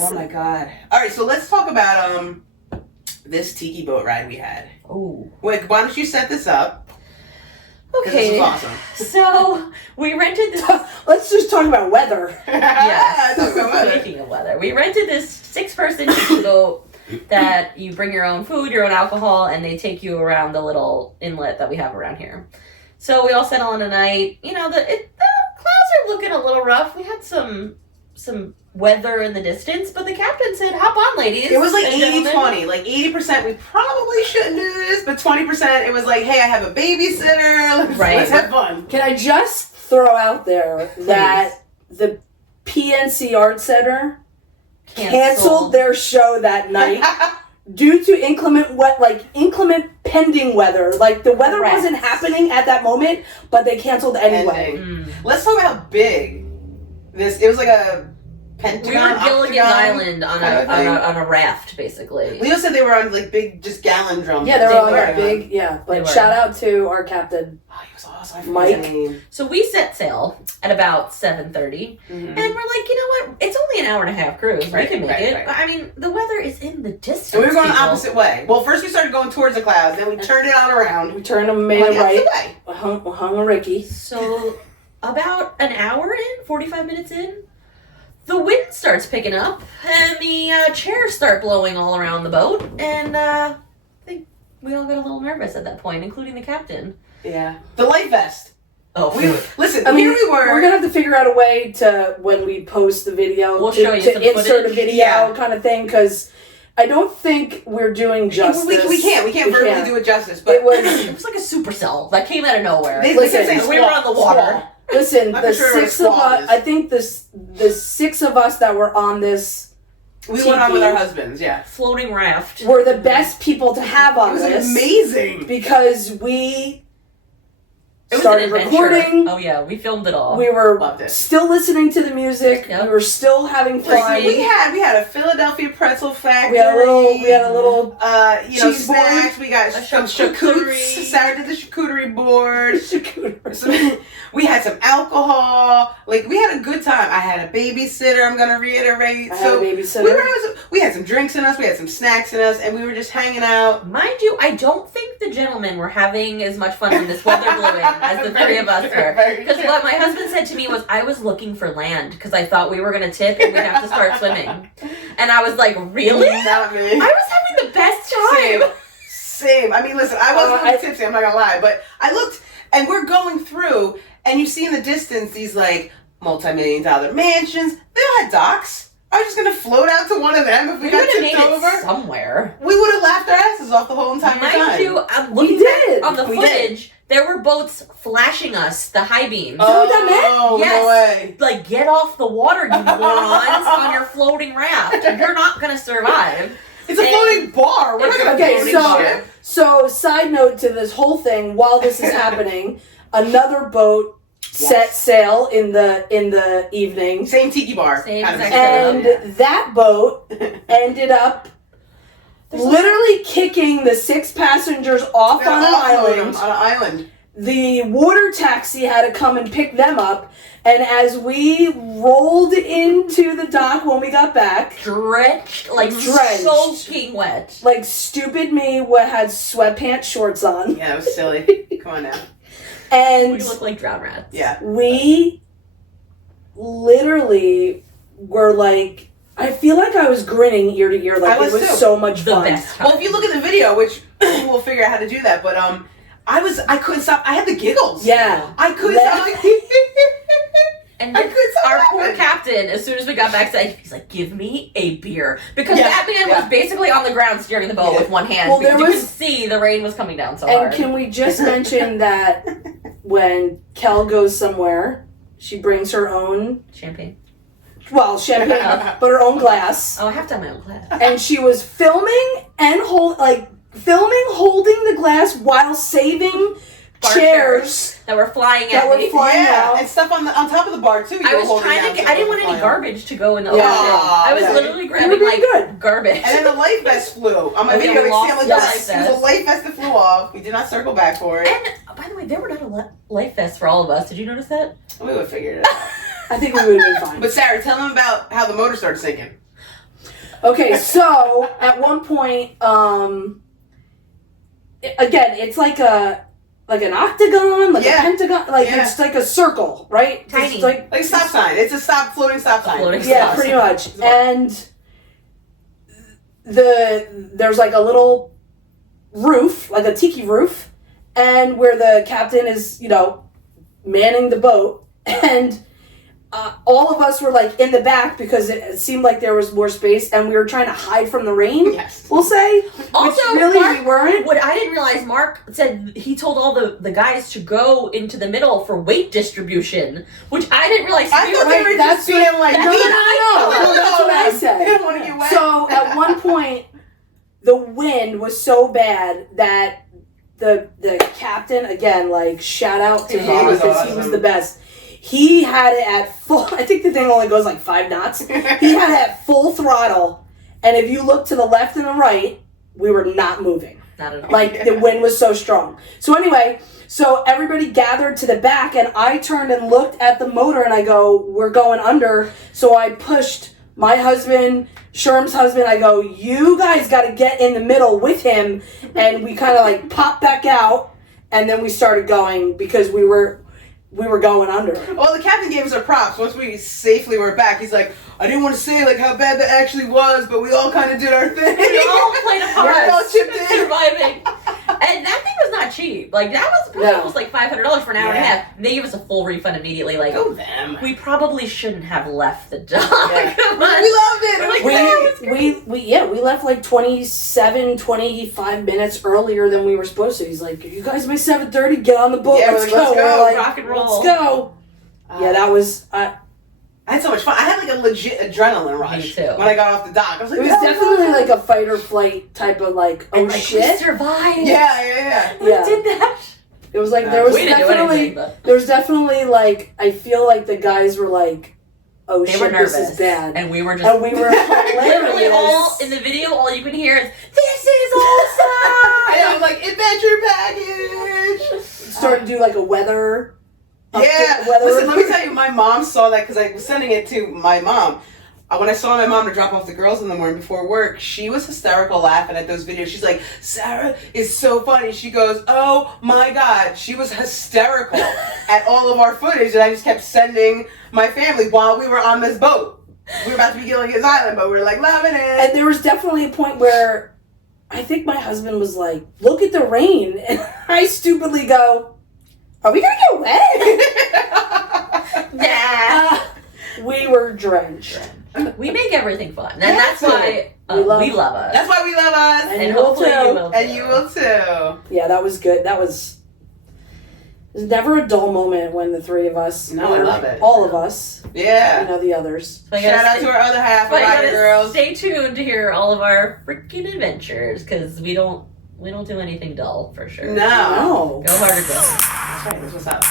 Oh my god. Alright, so let's talk about this Tiki Boat ride we had. Oh. Wait, why don't you set this up? Okay. This is awesome. So we rented this. Let's just talk about weather. Yeah, talk about weather. Speaking of weather, we rented this 6-person Tiki Boat that you bring your own food, your own alcohol, and they take you around the little inlet that we have around here. So we all settle in a night. You know, the clouds are looking a little rough. We had some weather in the distance, but the captain said, hop on, ladies. It was like and 80-20. Like 80% we probably shouldn't do this, but 20% it was like, hey, I have a babysitter. Let's have fun. Can I just throw out there that the PNC Art Center canceled their show that night due to inclement pending weather. Like the weather wasn't happening at that moment, but they canceled anyway. Let's talk about how big this. It was like a pentagon. We were Gilligan's octagon Island on a raft, basically. Leo said they were on like big, just gallon drums. Yeah, they were on like big. Yeah, but shout out to our captain. Oh, he was awesome. Mike. So we set sail at about 7:30, and we're like, you know what? It's only an hour and a half cruise. We can make it. Right. I mean, the weather is in the distance. And we were going the opposite way. Well, first we started going towards the clouds, then we turned it on around. We turned them, made it right. Hung a Ricky. So about an hour in, 45 minutes in, the wind starts picking up, and the chairs start blowing all around the boat, and I think we all got a little nervous at that point, including the captain. Yeah. The life vest. Oh, listen, I mean, here we were. We're going to have to figure out a way to, when we post the video, we'll show you some insert footage. a video kind of thing, because I don't think we're doing justice. We can't verbally do it justice, but it was like a supercell that came out of nowhere. We were on the water. Listen, the six of us, I think the 6 of us that were on this we went on with our husbands, yeah. Floating raft. Were the best people to have on this. It was amazing. Because we It started recording. Oh yeah, we filmed it all. We were still listening to the music. Yep. We were still having fun. We had a Philadelphia pretzel factory. We had a little cheese snacks. board. We got some charcuterie. Sarah did the charcuterie board. We had some alcohol. Like, we had a good time. I had a babysitter, I'm going to reiterate. I had a babysitter. We had some drinks in us. We had some snacks in us. And we were just hanging out. Mind you, I don't think the gentlemen were having as much fun when this weather blew in as the three of us were. Because what my husband said to me was, I was looking for land because I thought we were going to tip and we'd have to start swimming. And I was like, really? Not me. I was having the best time. Same. I mean, listen, I wasn't really tipsy, I'm not going to lie. But I looked, and we're going through, and you see in the distance these, like, multi-million-dollar mansions. They all had docks. I was just going to float out to one of them if we got tipped over. Somewhere. We would have laughed our asses off the whole entire time. Mind you, I'm looking back on the footage. There were boats flashing us, the high beams. Oh, yes. No way. Like, get off the water, you morons, on your floating raft. You're not going to survive. It's a floating bar. We're not going to ship. So, side note to this whole thing, while this is happening, another boat set sail in the evening. Same tiki bar. And that boat ended up literally kicking the 6 passengers off on an island. The water taxi had to come and pick them up. And as we rolled into the dock when we got back, drenched, soaking wet. Like stupid me had sweatpants shorts on. Yeah, it was silly. Come on now. And we look like drowned rats. Yeah. We literally were like, I feel like I was grinning ear to ear. Like, it was so much fun. Well, if you look at the video, which we'll figure out how to do that, but I couldn't stop. I had the giggles. Yeah. I couldn't stop. And our poor captain, as soon as we got back, he's like, give me a beer. Because that man was basically on the ground steering the boat with one hand. Well, because you could see the rain was coming down so hard. And can we just mention that when Kel goes somewhere, she brings her own... champagne. Well, champagne, but her own glass. Oh, I have to have my own glass. And she was filming and holding the glass while saving chairs that were flying out. And stuff on top of the bar too. I was trying to I didn't want any garbage to go in the ocean. I was literally grabbing garbage. And then the life vest flew. On my video, it was a life vest that flew off. We did not circle back for it. And by the way, there were not a life vest for all of us. Did you notice that? We would have figured it out. I think we would have been fine. But Sarah, tell them about how the motor started sinking. Okay, so at one point, again, it's like an octagon, like a pentagon, like it's like a circle, right? Tiny. It's like a stop sign. It's a floating stop sign. Yeah, pretty much. And there's like a little roof, like a tiki roof, and where the captain is, manning the boat, and all of us were like in the back because it seemed like there was more space, and we were trying to hide from the rain. Yes, we'll say. Also, which really Mark, we weren't. What I didn't realize, Mark said he told all the guys to go into the middle for weight distribution, which I didn't realize. I thought they were just being like, no, that's what I said. They didn't want to get wet. So at one point, the wind was so bad that the captain, again, like shout out to him because he was the best. He had it at full. I think the thing only goes like 5 knots. He had it at full throttle, and if you look to the left and the right, we were not moving. Not at all. Like the wind was so strong. So anyway, so everybody gathered to the back, and I turned and looked at the motor, and I go, "We're going under." So I pushed my husband, Sherm's husband. I go, "You guys got to get in the middle with him," and we kind of like popped back out, and then we started going because we were going under. Well, the captain gave us our props. Once we safely were back, he's like, I didn't want to say like how bad that actually was, but we all kind of did our thing. We all played a part. We all chipped in. Surviving. And that thing was not cheap. Like, that was probably almost like $500 for an hour and a half. They gave us a full refund immediately. Like, go them. We probably shouldn't have left the dock. Yeah. We loved it. We left like 25 minutes earlier than we were supposed to. He's like, you guys by 7:30, get on the boat. Yeah, let's let's go. go. We're like, rock and roll. Let's go. Yeah, that was... I had so much fun. I had like a legit adrenaline rush Me too. when I got off the dock. I was like, it was definitely like a fight or flight type of like, oh and like, shit. we survived. Yeah. We did that. It was like there was we didn't do anything, there was definitely like I feel like the guys were like, oh they shit, were nervous, this is bad, and we were just literally all in the video. All you can hear is this is awesome. And I was like, adventure package. Started to do like a weather. Yeah. Listen, let me tell you, my mom saw that because I was sending it to my mom. When I saw my mom to drop off the girls in the morning before work, she was hysterical laughing at those videos. She's like, Sarah is so funny. She goes, oh my God. She was hysterical at all of our footage that I just kept sending my family while we were on this boat. We were about to be Gilligan's Island, but we were like loving it. And there was definitely a point where I think my husband was like, look at the rain. And I stupidly go, are we going to get wet? Nah. We were drenched. We make everything fun. And that's why we love us. That's why we love us. And hopefully you will too. And you will too. Yeah, that was good. There's never a dull moment when the three of us. No, I love it. All of us. Yeah. The others. So shout out to our other half of Rider Girls. Stay tuned to hear all of our freaking adventures because we don't do anything dull for sure. No. Go harder, girl. That's right. That's what's up.